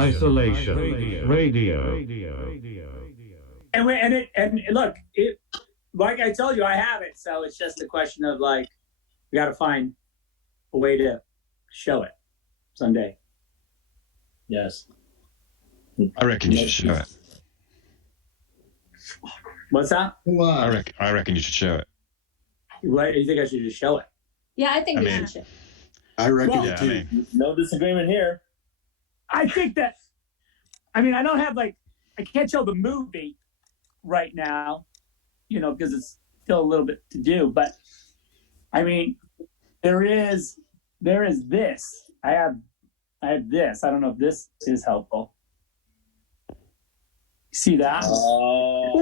Isolation Radio. And look, like I told you, I have it. So it's just a question of like, we got to find a way to show it someday. Yes. I reckon you should show it. What's that? I reckon you should show it. What, you think I should just show it? Yeah, I think we should show it. I reckon it too. No disagreement here. I think that, I don't have I can't show the movie right now, because it's still a little bit to do. But there is this. I have this. I don't know if this is helpful. See that? Oh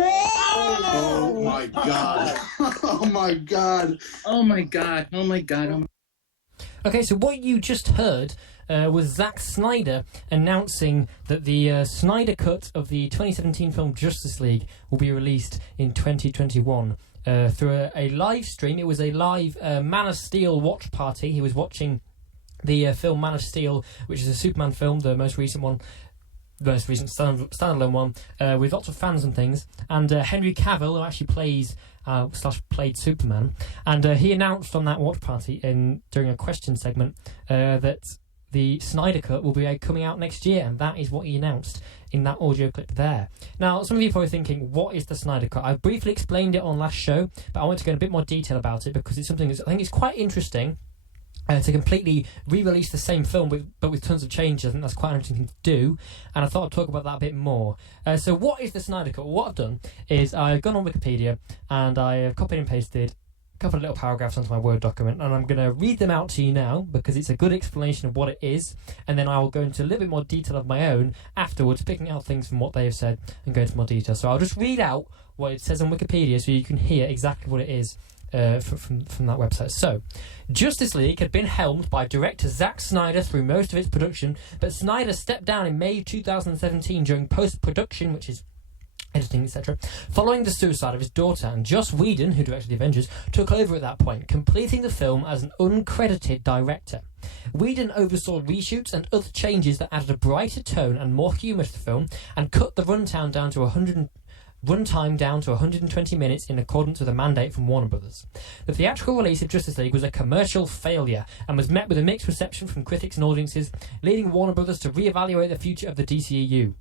my God. Oh my God. Oh my God. Oh my God. Okay, so what you just heard was Zack Snyder announcing that the Snyder Cut of the 2017 film Justice League will be released in 2021 through a live stream. It was a live Man of Steel watch party. He was watching the film Man of Steel, which is a Superman film, the most recent one. The most recent standalone one, with lots of fans and things, and Henry Cavill, who actually played Superman, and he announced on that watch party during a question segment that the Snyder Cut will be coming out next year, and that is what he announced in that audio clip there. Now, some of you are probably thinking, what is the Snyder Cut? I briefly explained it on last show, but I want to go in a bit more detail about it because it's something that I think is quite interesting. To completely re-release the same film but with tons of changes. I think that's quite an interesting thing to do, and I thought I'd talk about that a bit more. So what is the Snyder Cut? Well, what I've done is I've gone on Wikipedia and I have copied and pasted a couple of little paragraphs onto my Word document, and I'm going to read them out to you now because it's a good explanation of what it is, and then I will go into a little bit more detail of my own afterwards, picking out things from what they have said and go into more detail. So I'll just read out what it says on Wikipedia so you can hear exactly what it is. From that website. So, Justice League had been helmed by director Zack Snyder through most of its production, but Snyder stepped down in May 2017 during post-production, which is editing, etc., following the suicide of his daughter, and Joss Whedon, who directed The Avengers, took over at that point, completing the film as an uncredited director. Whedon oversaw reshoots and other changes that added a brighter tone and more humour to the film, and cut the runtime down to 120 minutes in accordance with a mandate from Warner Brothers. The theatrical release of Justice League was a commercial failure and was met with a mixed reception from critics and audiences, leading Warner Brothers to re-evaluate the future of the DCEU.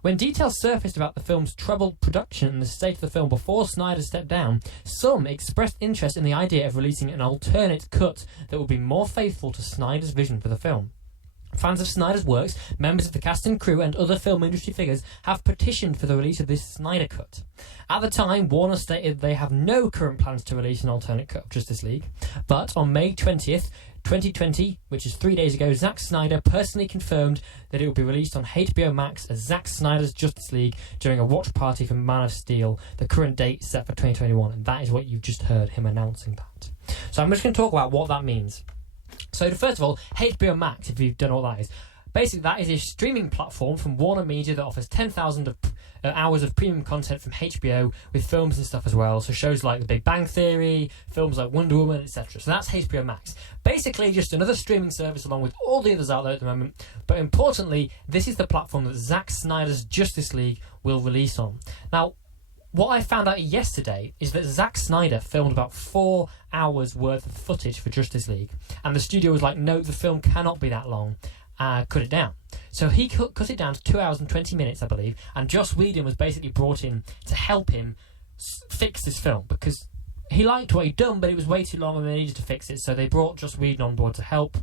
When details surfaced about the film's troubled production and the state of the film before Snyder stepped down, some expressed interest in the idea of releasing an alternate cut that would be more faithful to Snyder's vision for the film. Fans of Snyder's works, members of the cast and crew, and other film industry figures have petitioned for the release of this Snyder Cut. At the time, Warner stated they have no current plans to release an alternate cut of Justice League, but on May 20th, 2020, which is 3 days ago, Zack Snyder personally confirmed that it will be released on HBO Max as Zack Snyder's Justice League during a watch party for Man of Steel. The current date is set for 2021, and that is what you've just heard, him announcing that. So I'm just going to talk about what that means. So first of all, HBO Max, if you've done all that, is basically that is a streaming platform from Warner Media that offers 10,000 hours of premium content from HBO with films and stuff as well. So shows like The Big Bang Theory, films like Wonder Woman, etc. So that's HBO Max. Basically just another streaming service along with all the others out there at the moment. But importantly, this is the platform that Zack Snyder's Justice League will release on. Now, what I found out yesterday is that Zack Snyder filmed about 4 hours worth of footage for Justice League, and the studio was like, no, the film cannot be that long, cut it down. So he cut it down to 2 hours and 20 minutes, I believe, and Joss Whedon was basically brought in to help him fix this film, because he liked what he'd done, but it was way too long and they needed to fix it, so they brought Joss Whedon on board to help.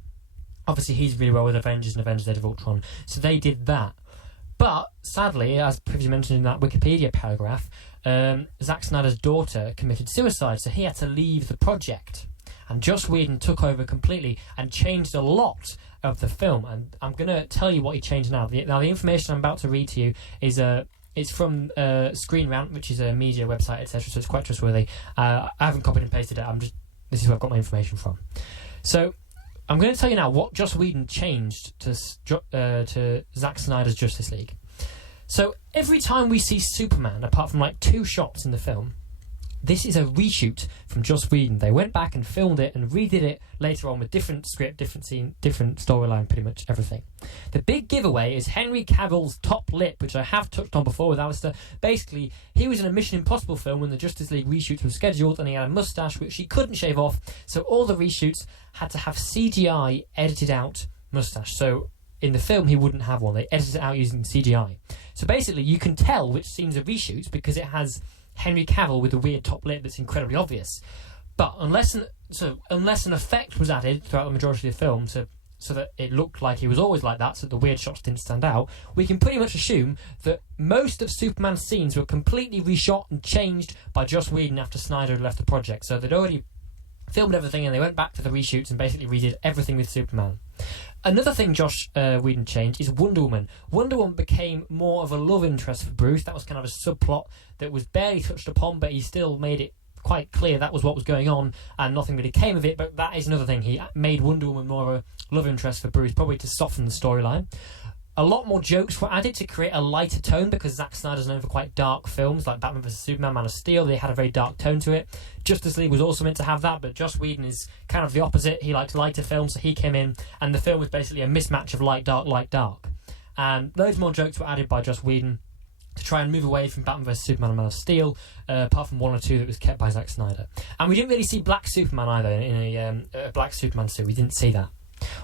Obviously, he's really well with Avengers and Avengers Age of Ultron, so they did that. But, sadly, as previously mentioned in that Wikipedia paragraph, Zack Snyder's daughter committed suicide, so he had to leave the project. And Joss Whedon took over completely and changed a lot of the film. And I'm going to tell you what he changed now. The information I'm about to read to you is it's from Screen Rant, which is a media website, etc., so it's quite trustworthy. I haven't copied and pasted it. This is where I've got my information from. So I'm going to tell you now what Joss Whedon changed to Zack Snyder's Justice League. So every time we see Superman, apart from like 2 shots in the film, this is a reshoot from Joss Whedon. They went back and filmed it and redid it later on with different script, different scene, different storyline, pretty much everything. The big giveaway is Henry Cavill's top lip, which I have touched on before with Alistair. Basically, he was in a Mission Impossible film when the Justice League reshoots were scheduled, and he had a moustache which he couldn't shave off, so all the reshoots had to have CGI edited out moustache. So in the film, he wouldn't have one. They edited it out using CGI. So basically, you can tell which scenes are reshoots because it has Henry Cavill with a weird top lip that's incredibly obvious. But unless an effect was added throughout the majority of the film so that it looked like he was always like that, so the weird shots didn't stand out, we can pretty much assume that most of Superman's scenes were completely reshot and changed by Joss Whedon after Snyder had left the project. So they'd already filmed everything and they went back to the reshoots and basically redid everything with Superman. Another thing Joss Whedon changed is Wonder Woman. Wonder Woman became more of a love interest for Bruce. That was kind of a subplot that was barely touched upon, but he still made it quite clear that was what was going on, and nothing really came of it. But that is another thing. He made Wonder Woman more of a love interest for Bruce, probably to soften the storyline. A lot more jokes were added to create a lighter tone, because Zack Snyder's known for quite dark films like Batman vs Superman, Man of Steel. They had a very dark tone to it. Justice League was also meant to have that, but Joss Whedon is kind of the opposite. He likes lighter films, so he came in, and the film was basically a mismatch of light, dark. And loads more jokes were added by Joss Whedon to try and move away from Batman vs Superman and Man of Steel, apart from one or two that was kept by Zack Snyder. And we didn't really see Black Superman either in a Black Superman suit. We didn't see that.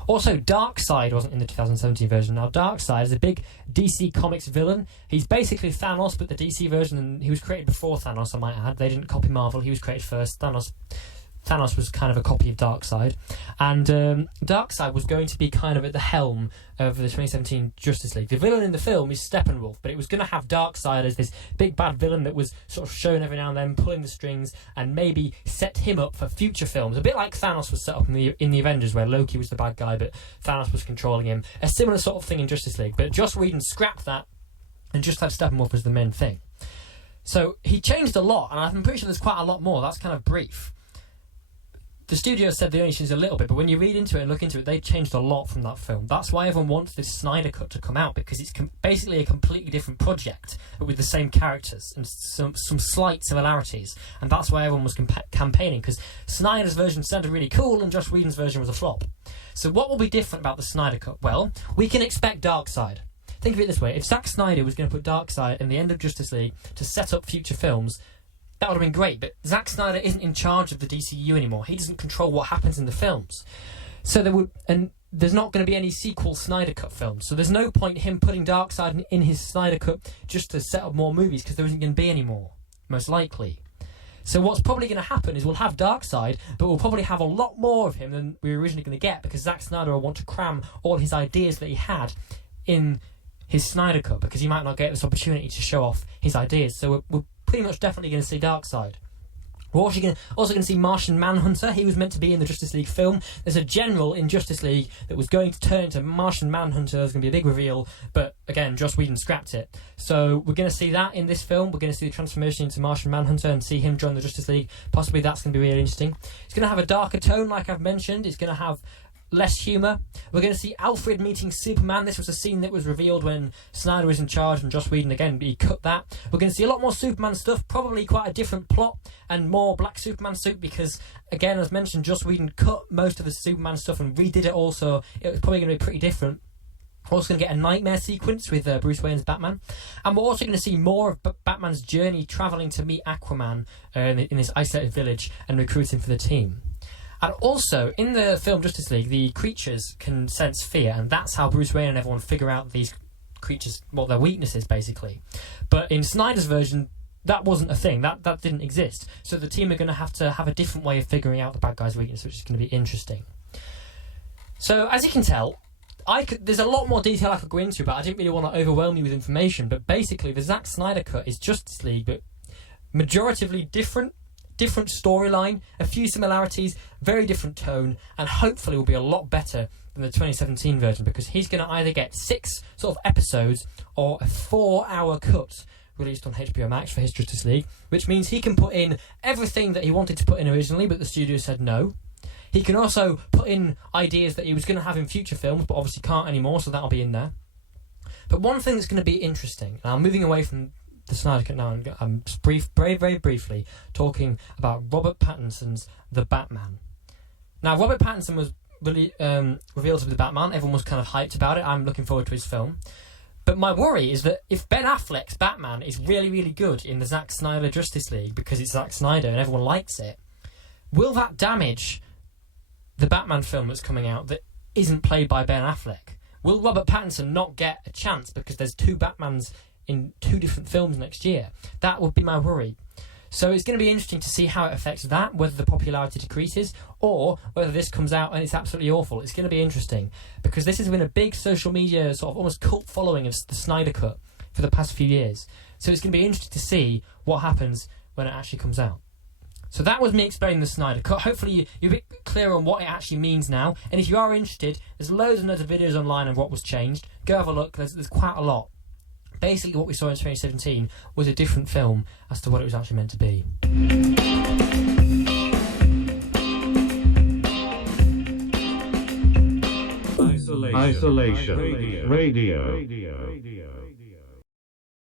Also, Darkseid wasn't in the 2017 version. Now, Darkseid is a big DC Comics villain. He's basically Thanos, but the DC version, and he was created before Thanos, I might add. They didn't copy Marvel. He was created first. Thanos was kind of a copy of Darkseid. And Darkseid was going to be kind of at the helm of the 2017 Justice League. The villain in the film is Steppenwolf, but it was going to have Darkseid as this big bad villain that was sort of shown every now and then, pulling the strings, and maybe set him up for future films. A bit like Thanos was set up in the Avengers, where Loki was the bad guy, but Thanos was controlling him. A similar sort of thing in Justice League. But Joss Whedon scrapped that and just had Steppenwolf as the main thing. So he changed a lot, and I'm pretty sure there's quite a lot more. That's kind of brief. The studio said they only changed a little bit, but when you read into it and look into it, they changed a lot from that film. That's why everyone wants this Snyder Cut to come out, because it's basically a completely different project, but with the same characters and some slight similarities. And that's why everyone was campaigning, because Snyder's version sounded really cool and Joss Whedon's version was a flop. So what will be different about the Snyder Cut? Well, we can expect Darkseid. Think of it this way. If Zack Snyder was going to put Darkseid in the end of Justice League to set up future films, that would have been great, but Zack Snyder isn't in charge of the DCU anymore. He doesn't control what happens in the films. So there's not going to be any sequel Snyder Cut films. So there's no point him putting Darkseid in his Snyder Cut just to set up more movies, because there isn't going to be any more, most likely. So what's probably going to happen is we'll have Darkseid, but we'll probably have a lot more of him than we were originally going to get, because Zack Snyder will want to cram all his ideas that he had in his Snyder Cut, because he might not get this opportunity to show off his ideas. So we're pretty much definitely going to see Darkseid. We're also going to see Martian Manhunter. He was meant to be in the Justice League film. There's a general in Justice League that was going to turn into Martian Manhunter. There's going to be a big reveal, but again, Joss Whedon scrapped it. So we're going to see that in this film. We're going to see the transformation into Martian Manhunter and see him join the Justice League. Possibly that's going to be really interesting. It's going to have a darker tone, like I've mentioned. It's going to have less humour. We're going to see Alfred meeting Superman. This was a scene that was revealed when Snyder was in charge, and Joss Whedon, again, he cut that. We're going to see a lot more Superman stuff, probably quite a different plot, and more Black Superman suit, because, again, as mentioned, Joss Whedon cut most of the Superman stuff and redid it also. It was probably going to be pretty different. We're also going to get a nightmare sequence with Bruce Wayne's Batman. And we're also going to see more of Batman's journey travelling to meet Aquaman in this isolated village and recruit him for the team. And also, in the film Justice League, the creatures can sense fear, and that's how Bruce Wayne and everyone figure out these creatures, what their weakness is, basically. But in Snyder's version, that wasn't a thing. That didn't exist. So the team are going to have a different way of figuring out the bad guy's weakness, which is going to be interesting. So, as you can tell, there's a lot more detail I could go into, but I didn't really want to overwhelm you with information. But basically, the Zack Snyder Cut is Justice League, but majoritively different storyline, a few similarities, very different tone, and hopefully will be a lot better than the 2017 version, because he's going to either get 6 sort of episodes or a 4-hour cut released on HBO Max for his Justice League, which means he can put in everything that he wanted to put in originally, but the studio said no. He can also put in ideas that he was going to have in future films, but obviously can't anymore, so that'll be in there. But one thing that's going to be interesting, and I'm moving away from the Snyder Cut now, and very briefly talking about Robert Pattinson's The Batman. Now, Robert Pattinson was really revealed to be the Batman. Everyone was kind of hyped about it. I'm looking forward to his film. But my worry is that if Ben Affleck's Batman is really, really good in the Zack Snyder Justice League because it's Zack Snyder and everyone likes it, will that damage the Batman film that's coming out that isn't played by Ben Affleck? Will Robert Pattinson not get a chance because there's 2 Batmans in 2 different films next year? That would be my worry. So it's going to be interesting to see how it affects that, whether the popularity decreases or whether this comes out and it's absolutely awful. It's going to be interesting because this has been a big social media sort of almost cult following of the Snyder Cut for the past few years. So it's going to be interesting to see what happens when it actually comes out. So that was me explaining the Snyder Cut. Hopefully you're a bit clearer on what it actually means now. And if you are interested, there's loads and loads of videos online of what was changed. Go have a look. There's quite a lot. Basically what we saw in 2017 was a different film as to what it was actually meant to be. Isolation. Radio.